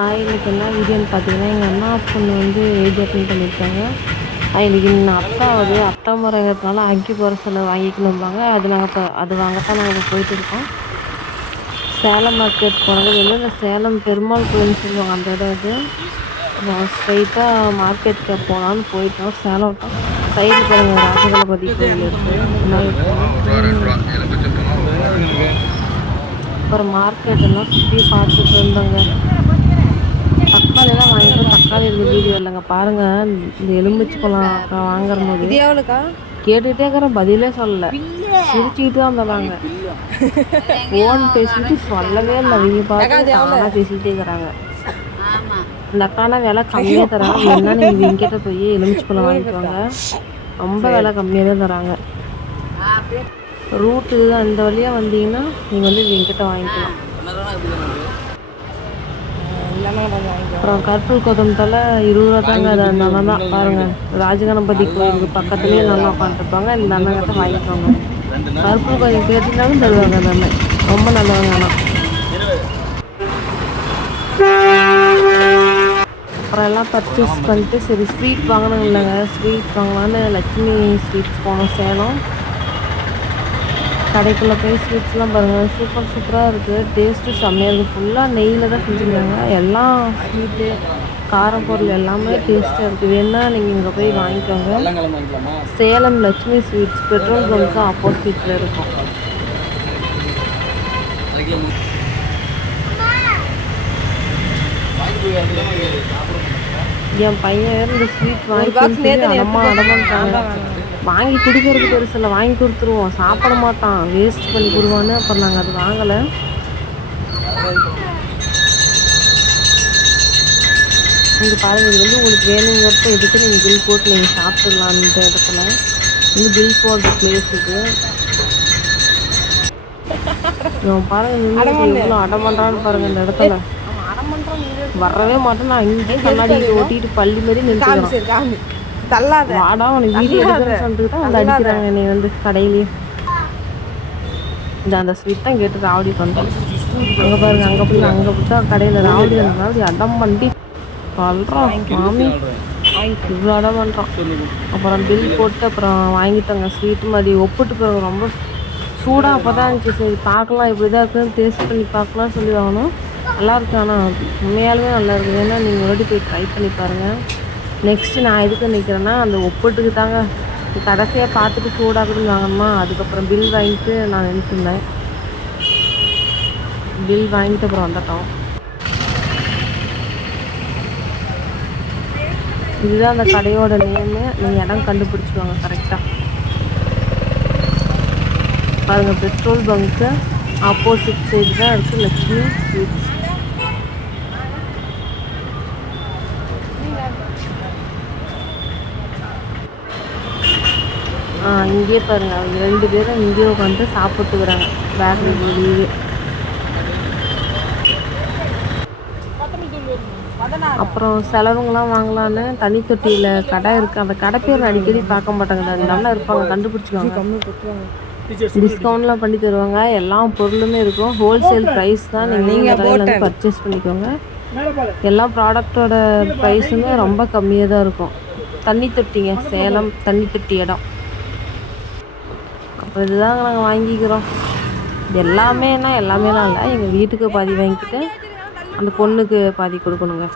இன்னைக்கு என்ன வீடியோன்னு பார்த்தீங்கன்னா, எங்கள் அண்ணா பொண்ணு வந்து ஏஜ் அட்டெண்ட் பண்ணியிருக்காங்க. இன்னைக்கு அத்தை முறைங்கிறதுனால அக்கி போகிற சில வாங்கிக்கணும்பாங்க. அது வாங்கத்தான் நாங்கள் இப்போ போயிட்டுருக்கோம். சேலம் மார்க்கெட் போனது வந்து இந்த சேலம் பெருமாள் கோயில்னு சொல்லுவாங்க அந்த இடம் இது. ஸ்ட்ரைட்டாக மார்க்கெட்டுக்கு போகலான்னு போயிட்டோம். சேலம் சைடு பாருங்கள் ராஜகணபதி கோயில் இருக்குது. அப்புறம் மார்க்கெட்டெல்லாம் சுற்றி பார்த்துட்டு இருந்தோங்க. தக்காளிலாம் வாங்கிட்டு தக்காளி இருக்க வீடியோ இல்லைங்க பாருங்கள். இந்த எலுமிச்சை பழம் வாங்குற போது கேட்டுகிட்டே இருக்கிற பதிலே சொல்லலை, சிரிச்சுக்கிட்டு தான் தராங்க. ஃபோன் பேசிட்டு சொல்லவே இல்லை, அவங்க பார்த்து தானாக பேசிக்கிட்டே இருக்கிறாங்க. இந்த அக்கானா விலை கம்மியாக தராங்க. என்ன நீங்கள் இங்கிட்ட போய் எலுமிச்சை பழம் வாங்கிக்குவாங்க, ரொம்ப விலை கம்மியாக தான் தராங்க. ரூட்டு அந்த வழியாக வந்தீங்கன்னா நீங்கள் வந்து எங்கிட்ட வாங்கிக்கலாம். அப்புறம் கருப்பூர் கொத்தம் தலை 20 ரூபா தாங்க. அது அந்த அண்ணன் தான் பாருங்கள், ராஜகணபதி கோயிலுக்கு பக்கத்துலேயே நல்லா உட்காந்துருப்பாங்க. இந்த அண்ணங்கிட்ட வாங்கிக்கோங்க. கருப்பூர் கோயில் கேட்டுனாலும் தருவாங்க. அந்த அண்ணன் ரொம்ப நல்லவங்க. ஆனால் அப்புறம் எல்லாம் பர்ச்சேஸ் பண்ணிட்டு சரி ஸ்வீட் வாங்கணும் இல்லைங்க, ஸ்வீட் வாங்கலான்னு லட்சுமி ஸ்வீட்ஸ் போனோம் சேலம். கடைக்குள்ளே போய் ஸ்வீட்ஸ்லாம் பாருங்கள், சூப்பராக இருக்குது. டேஸ்ட்டு செம்மையாக இருக்குது. ஃபுல்லாக நெய்யில் தான் செஞ்சுருக்காங்க. எல்லாம் ஸ்வீட்டு காரம் பொருள் எல்லாமே டேஸ்ட்டாக இருக்குது. வேணா நீங்கள் இங்கே போய் வாங்கிக்கோங்க. Salem Lakshmi sweets petrol bunk ஆப்போசிட்டில் இருக்கும். என் பையன் இந்த ஸ்வீட் வாங்கி குடிக்கிறது பெருசில்ல, வாங்கி கொடுத்துருவோம், சாப்பிட மாட்டான், வேஸ்ட் பண்ணி கொடுவான்னு. அப்புறம் நாங்கள் அது வாங்கலை. இங்கே பாருங்கள், இது வந்து உங்களுக்கு வேணுங்கிறப்ப எடுத்து நீங்கள் பில் போட்டு நீங்கள் சாப்பிட்டுடலாம். இந்த இடத்துல வந்து பில் போடுற பிளேஸ் இது. பாருங்கள் எவ்வளோ அடமன்றான்னு பாருங்கள். இந்த இடத்துல வரவே மாட்டேன். நான் இங்கே கண்ணாடி ஓட்டிட்டு பள்ளி மாதிரி நிறுத்திக்கிறேன். வாடா உனக்கு வீடியோ எடுக்கிறேன்னு சொல்லிட்டு தான் வந்து அடிக்கிறாங்க என்னை வந்து கடையிலேயே. அந்த ஸ்வீட் தான் கேட்டு ராவடி பண்ணுறோம். அங்கே பாருங்க, அங்கே போய் தான் கடையில் ராவடி அடம் பண்ணி பண்ணுறோம். மாமி இவ்வளோ அடம் பண்ணுறோம். அப்புறம் பில் போட்டு அப்புறம் வாங்கிட்டோங்க. ஸ்வீட்டு மாதிரி ஒப்பிட்டு போகிறோம். ரொம்ப சூடாக அப்போ தான் இருந்துச்சு. சரி பார்க்கலாம் இப்படி தான் இருக்குன்னு டேஸ்ட் பண்ணி பார்க்கலாம்னு சொல்லி வாங்கணும். நல்லாயிருக்கு, ஆனால் உண்மையாலுமே நல்லா இருக்குது. ஏன்னா நீங்கள் மறுபடியும் போய் ட்ரை பண்ணி பாருங்கள். நெக்ஸ்ட்டு நான் எதுக்கு நிற்கிறேன்னா அந்த ஒப்பிட்டுக்கு தாங்க. கடைசியாக பார்த்துட்டு சூடாகுதுன்னு வாங்கணுமா, அதுக்கப்புறம் பில் வாங்கிட்டு நான் நினைச்சிருந்தேன். பில் வாங்கிட்டு அப்புறம் வந்துட்டோம். இதுதான் அந்த கடையோட நேமு. நீங்கள் இடம் கண்டுபிடிச்சிடுவாங்க கரெக்டாக. பாருங்கள், பெட்ரோல் பங்க்கு ஆப்போசிட் சைடு தான் இருக்குது லட்சுமி ஸ்வீட்ஸ். இங்கேயே பாருங்கள், அவங்க 2 பேரும் இங்கேயே உட்காந்து சாப்பிட்டுக்கிறாங்க பேக்கரி வெளியே. அப்புறம் செலவுங்களாம் வாங்கலான்னு தனி தொட்டியில் கடை இருக்குது. அந்த கடை பேர் அடிக்கடி பார்க்க மாட்டாங்க, அது நல்லா இருப்பாங்க, கண்டுபிடிச்சிக்குவாங்க. டிஸ்கவுண்ட்லாம் பண்ணி தருவாங்க. எல்லா பொருளுமே இருக்கும். ஹோல்சேல் ப்ரைஸ் தான். நீங்கள் கடையில் வந்து பர்ச்சேஸ் பண்ணிக்கோங்க. எல்லா ப்ராடக்டோட ப்ரைஸுமே ரொம்ப கம்மியாக தான் இருக்கும். தண்ணி தொட்டிங்க, சேலம் தண்ணி தொட்டி இடம். அப்புறம் இதுதாங்க நாங்கள் வாங்கிக்கிறோம். இது எல்லாமேலாம் இல்லை, எங்கள் வீட்டுக்கு பாதி வாங்கிக்கிட்டு அந்த பொண்ணுக்கு பாதி கொடுக்கணுங்க.